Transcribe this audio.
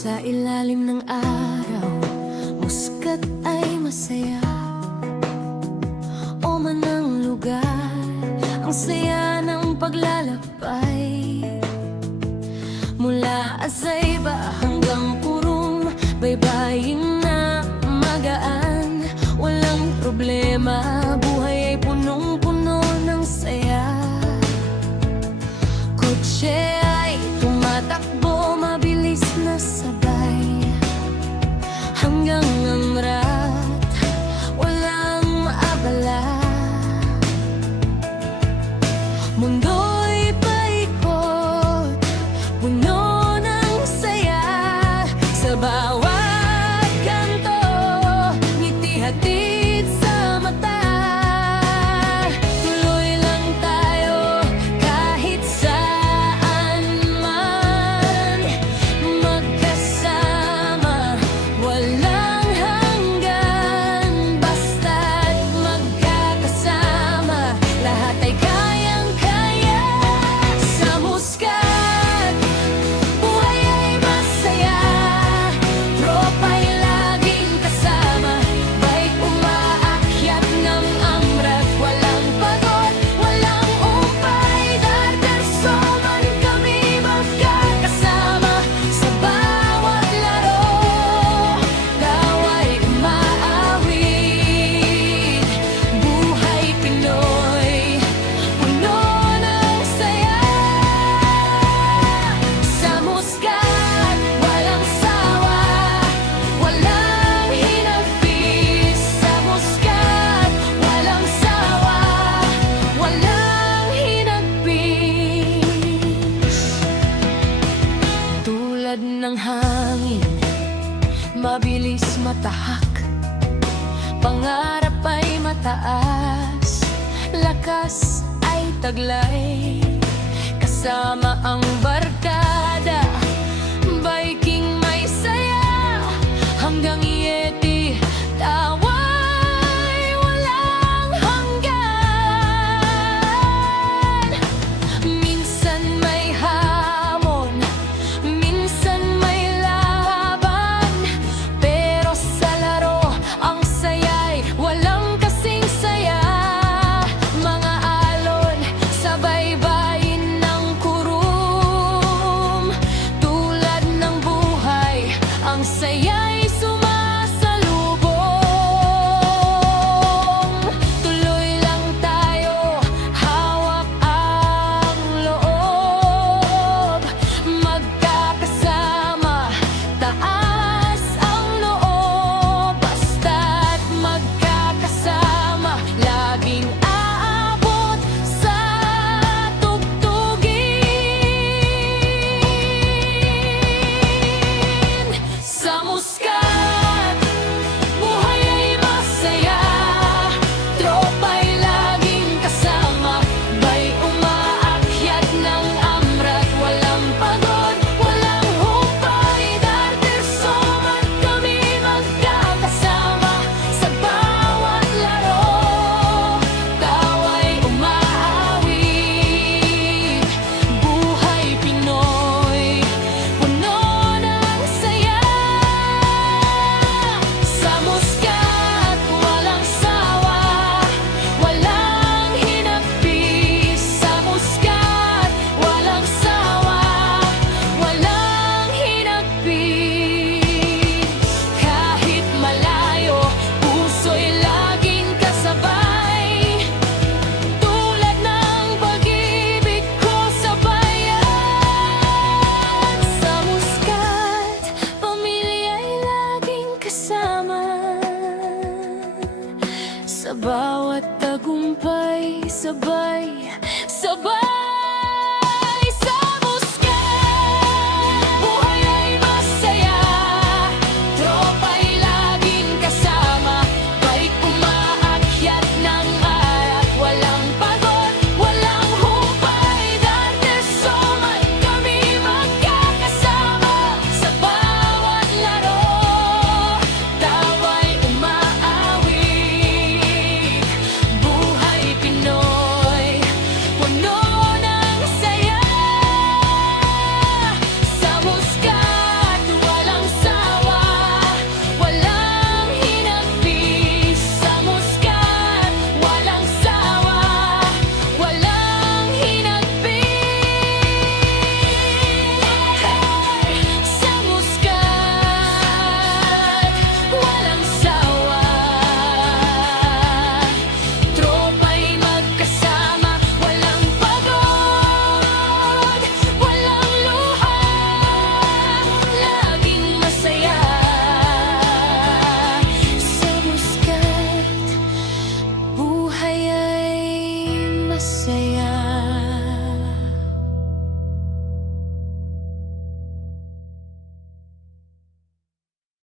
Sa ilalim ng araw, muskat ay masaya. O man ang lugar, ang saya ng paglalakbay. Mula Azayba hanggang Purum, baybayin na magaan. Walang problema, buhay ay punong-puno ng saya. Kotse ay tumatakbo, mabilis na sabay. Hanggang Amrat, walang maabala. Mundo'y paikot, puno ng saya. Sa bawat kanto, ngiti hatid sa mata. Tuloy lang tayo kahit saan man. Magkasama, walang hanggan. Basta't magkakasama, lahat ay kayang-kaya. Sa Muscat, buhay ay masaya. Tropa'y laging kasama, bike umaakyat ng Amrat. Walang pagod, walang umpay. Darderso man kami magkakasama. Sa bawat laro, daw ay umaawit. Buhay Pinoy, puno ng saya. Sa Muscat, walang sawa, walang hinagpis. Sa Muscat, walang sawa, walang hinagpis. Tulad ng hangin, mabilis matahak. Pangarap ay mataas, lakas ay taglay. Kasama ang barkada, biking may saya. Hanggang Yeti, tawa'y walang hanggan. Minsan may hamon, minsan may laban. Pero sa laro, ang saya'y walang kasing saya. Mga alon sa baybayin ng Kurum. Tulad ng buhay, ang saya'y sumasalubong. Tuloy lang tayo, hawak ang loob. Magkakasama, taas ang loob. Basta't magkakasama, laging aabot sa tugtugin. Sa Muscat, buhay ay masaya. Tropa'y laging kasama, bay umaakyat ng Amrat. Walang pagod, walang humpay. Darderso man kami magkakasama. Sa bawat laro, daw ay umaawit. Buhay Pinoy, puno ng saya. Sa Muscat, walang sawa, walang hinagpis. Sa Muscat, walang sawa, walang hinagpis. Kahit malayo, puso'y laging kasabay. Tulad ng pag-ibig ko sa bayan. Sa Muscat, pamilya'y laging kasama. Sa bawat tagumpay, sabay, sabay.